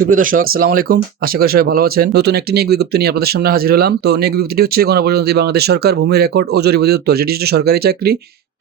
সুপ্রিয় দর্শক, আসসালামু আলাইকুম। আশা করি সবাই ভালো আছেন। নতুন একটি নিয়োগ বিজ্ঞপ্তি নিয়ে আপনাদের সামনে হাজির হলাম। তো নিয়োগ বিজ্ঞপ্তিটি হচ্ছে গণপ্রজাতন্ত্রী বাংলাদেশ সরকার ভূমি রেকর্ড ও জরিপ অধিদপ্তর, যেটি হচ্ছে সরকারি চাকরি।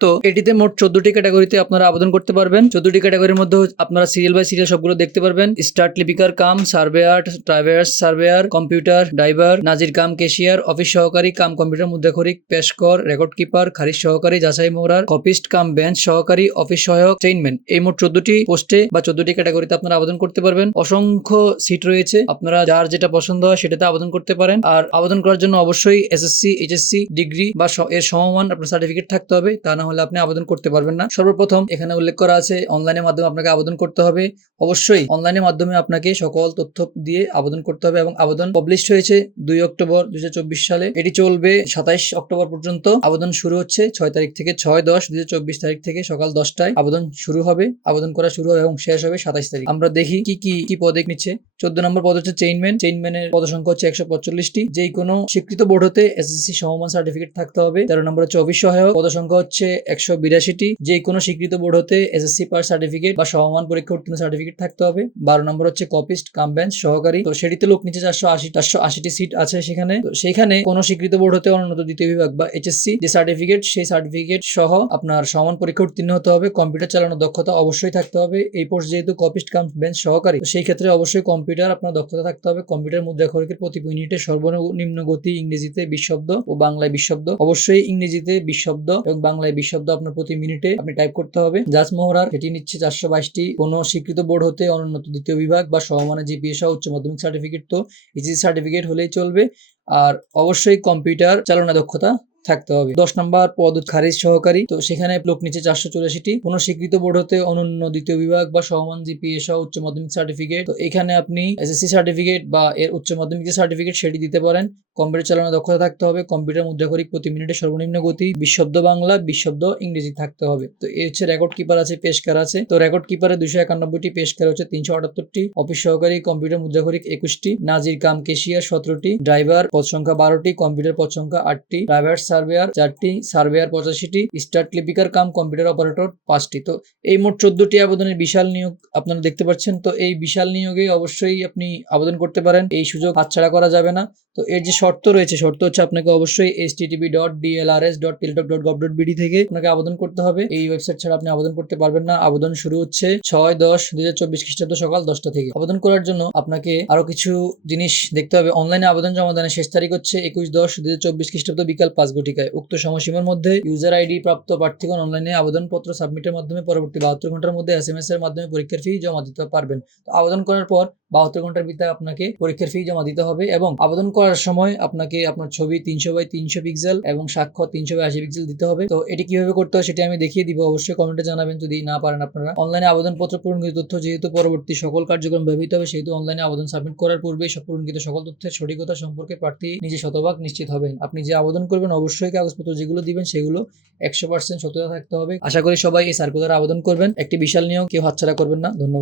তো এটিতে মোট 14টি ক্যাটাগরিতে আপনারা আবেদন করতে পারবেন। 14টি ক্যাটাগরির মধ্যে আপনারা সিরিয়াল বাই সিরিয়াল সবগুলো দেখতে পারবেন। স্টার্ট লিপিকার কাম সার্ভেয়ার, ট্রাইভার্স সার্ভেয়ার, কম্পিউটার ড্রাইভার, নাজির কাম ক্যাশিয়ার, অফিস সহকারী কাম কম্পিউটার মুদ্রাক্ষরিক, পেশকর, রেকর্ড কিপার, খারিজ সহকারী, যাচাই মোহরার, কপিস্ট কাম বেঞ্চ সহকারী, অফিস সহায়ক, চেইনম্যান, এই মোট 14টি পোস্টে বা 14টি ক্যাটাগরিতে আপনারা আবেদন করতে পারবেন। অসংখ্য সিট রয়েছে, আপনারা যার যেটা পছন্দ হয় সেটাতে আবেদন করতে পারেন। আর আবেদন করার জন্য অবশ্যই এসএসসি, এইচএসসি ডিগ্রি বা এর সমমান আপনার সার্টিফিকেট থাকতে হবে, তা না হলে আপনি আবেদন করতে পারবেন না। সর্বপ্রথম এখানে উল্লেখ করা আছে অনলাইনের মাধ্যমে আপনাকে আবেদন করতে হবে। অবশ্যই অনলাইনের মাধ্যমে আপনাকে সকল তথ্য দিয়ে আবেদন করতে হবে এবং আবেদন পাবলিশ হয়েছে 2 অক্টোবর 2024 সালে। এটি চলবে 27 অক্টোবর পর্যন্ত। আবেদন শুরু হচ্ছে 6 তারিখ থেকে, 6/10/2024 তারিখ থেকে সকাল 10টায় আবেদন শুরু হবে। আবেদন করা শুরু হবে এবং শেষ হবে 27 তারিখ। আমরা দেখি কি পদে নিচ্ছে। 14 নম্বর পদ হচ্ছে চেইনম্যান। চেইনম্যানের পদসংখ্যা হচ্ছে 145টি। যেই কোনো স্বীকৃত বোর্ড হতে এসএসসি সমমান সার্টিফিকেট থাকতে হবে। 13 নম্বর হচ্ছে অফিস সহায়ক। পদসংখ্যা হচ্ছে 182টি। যেই কোনো স্বীকৃত বোর্ড হতে এসএসসি পাস সার্টিফিকেট বা সমমান পরীক্ষা উত্তীর্ণ সার্টিফিকেট থাকতে হবে। 12 নম্বর হচ্ছে কপিস্ট কাম বেঞ্চ সহকারী। তো সেটিতে লোক নিচে 480টি সিট আছে সেখানে। তো সেখানে কোনো স্বীকৃত বোর্ড হতে অনুন্নত দ্বিতীয় বিভাগ বা এইচএসসি যে সার্টিফিকেট, সেই সার্টিফিকেট সহ আপনার সমান পরীক্ষা উত্তীর্ণ হতে হবে। কম্পিউটার চালানোর দক্ষতা অবশ্যই থাকতে হবে। এই পোস্ট যেহেতু কপিস্ট কাম বেঞ্চ সহকারী, সেই ক্ষেত্রে অবশ্যই কম্পিউটার আপনার দক্ষতা থাকতে হবে। কম্পিউটার মুদ্রাক্ষরিকের প্রতি মিনিটে সর্বনিম্ন গতি ইংরেজিতে 20 শব্দ ও বাংলায় 20 শব্দ। অবশ্যই ইংরেজিতে 20 শব্দ এবং বাংলায় 20 শব্দ আপনার প্রতি মিনিটে আপনি টাইপ করতে হবে। জাজ মোহরার সেটি নিচ্ছে 422টি। কোনো স্বীকৃত বোর্ড হতে অনুন্নত দ্বিতীয় বিভাগ বা সমমানের জিপিএ সহ উচ্চ মাধ্যমিক সার্টিফিকেট, তো এইচএসসি সার্টিফিকেট হলেই চলবে। আর অবশ্যই কম্পিউটার চালনা দক্ষতা থাকতে হবে। 10 নম্বর পদ খারিজ সহকারী। তো সেখানে লোক নিচে 484টি। কোন স্বীকৃত বোর্ড হতে অনন্য দ্বিতীয় বিভাগ বা সমান জিপিএ সহ উচ্চ মাধ্যমিক সার্টিফিকেট। তো এখানে আপনি এসএসসি সার্টিফিকেট বা এর উচ্চ মাধ্যমিক যে সার্টিফিকেট সেটি দিতে পারেন। কম্পিউটার চালানোর দক্ষতা থাকতে হবে। কম্পিউটার মুদ্রাক্ষরিক প্রতি মিনিটে সর্বনিম্ন গতি 20 শব্দ বাংলা, 20 শব্দ ইংরেজি থাকতে হবে। তো এই হচ্ছে রেকর্ড কিপার আছে, পেশকার আছে। তো রেকর্ড কিপারে 291টি, পেশকার হচ্ছে 378টি, অফিস সহকারী কম্পিউটার মুদ্রাক্ষরিক 21টি, নাজির কাম কেশিয়ার 17টি, ড্রাইভার পদ সংখ্যা 12টি, কম্পিউটার পদ সংখ্যা 8টি, ড্রাইভার সার্ভেয়ার 4টি, সার্ভেয়ার 85টি, স্টার্ট লিপিকার কাম কম্পিউটার অপারেটর 5টি। তো এই মোট 14টি আবেদনের বিশাল নিয়োগ আপনারা দেখতে পাচ্ছেন। তো এই বিশাল নিয়োগে অবশ্যই আপনি আবেদন করতে পারেন, এই সুযোগ হাতছাড়া করা যাবে না। তো এর যে শর্ত রয়েছে, শর্ত হচ্ছে আপনাকে অবশ্যই http.dlrs.tiltok.gov.bd থেকে আপনাকে আবেদন করতে হবে। এই ওয়েবসাইট ছাড়া আপনি আবেদন করতে পারবেন না। আবেদন শুরু হচ্ছে 6/10/2024 খ্রিস্টাব্দ সকাল 10টা থেকে। আবেদন করার জন্য আপনাকে আরো কিছু জিনিস দেখতে হবে। অনলাইনে আবেদন জমাদানের শেষ তারিখ হচ্ছে 21/10/2024 খ্রিস্টাব্দ বিকাল 5 ঘটিকায়। উক্ত সময়সীমার মধ্যে ইউজার আইডি প্রাপ্ত প্রার্থীগণ অনলাইনে আবেদনপত্র সাবমিটের মাধ্যমে পরবর্তী 72 ঘন্টার মধ্যে এসএমএস এর মাধ্যমে পরীক্ষার ফি জমা দিতে পারবেন। তো আবেদন করার পর 72 ঘন্টার ভিতরে আপনাকে পরীক্ষার ফি জমা দিতে হবে এবং আবেদন করার সময় আপনাকে আপনার ছবি 300x300 পিক্সেল এবং স্বাক্ষর 380 পিক্সেল দিতে হবে। তো এটি কিভাবে করতে হয় সেটি আমি দেখিয়ে দিব, অবশ্যই কমেন্টে জানাবেন যদি না পারেন আপনারা। অনলাইনে আবেদনপত্র পূরণকৃত তথ্য যেহেতু পরবর্তী সকল কার্যক্রম ব্যবহৃত হবে, সেহেতু অনলাইনে আবেদন সাবমিট করার পূর্বেই পূরণকৃত সকল তথ্যের সঠিকতা সম্পর্কে প্রার্থী নিজে শতভাগ নিশ্চিত হবেন। আপনি যে আবেদন করবেন অবশ্যই কাগজপত্র যেগুলো দিবেন সেগুলো 100% সত্যতা থাকতে হবে। আশা করি সবাই এই সার্কুলারে আবেদন করবেন। একটি বিশাল নিয়োগ, কেউ হাতছাড়া করবেন না। ধন্যবাদ।